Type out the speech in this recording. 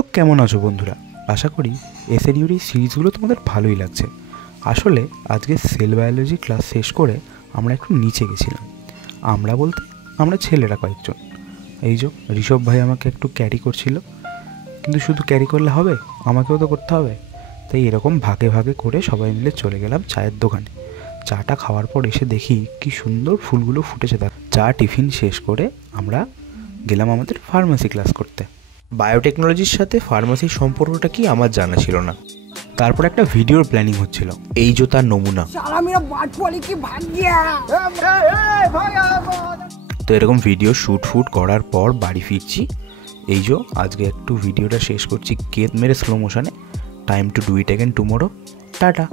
তো কেমন আছো বন্ধুরা? আশা করি এসএনইউর এই সিরিজগুলো তোমাদের ভালোই লাগছে। আসলে আজকে সেল বায়োলজি ক্লাস শেষ করে আমরা একটু নিচে গেছিলাম। আমরা বলতে আমরা ছেলেরা কয়েকজন। এই যে ঋষভ ভাই আমাকে একটু ক্যারি করছিল, কিন্তু শুধু ক্যারি করলে হবে, আমাকেও তো করতে হবে। তাই এরকম ভাগে ভাগে করে সবাই মিলে চলে গেলাম চায়ের দোকানে। চাটা খাওয়ার পর এসে দেখি কি সুন্দর ফুলগুলো ফুটেছে। তার চা টিফিন শেষ করে আমরা গেলাম আমাদের ফার্মেসি ক্লাস করতে। বায়োটেকনোলজির সাথে ফার্মাসির সম্পর্কটা কি আমার জানা ছিল না। তারপর একটা ভিডিওর প্ল্যানিং হচ্ছিল। এই যে তার নমুনা। তো এরকম ভিডিও শ্যুট করার পর বাড়ি ফিরছি। এই যে আজকে একটু ভিডিওটা শেষ করছি কেত মেরে স্লো মোশনে। Time to do it again tomorrow. Tata.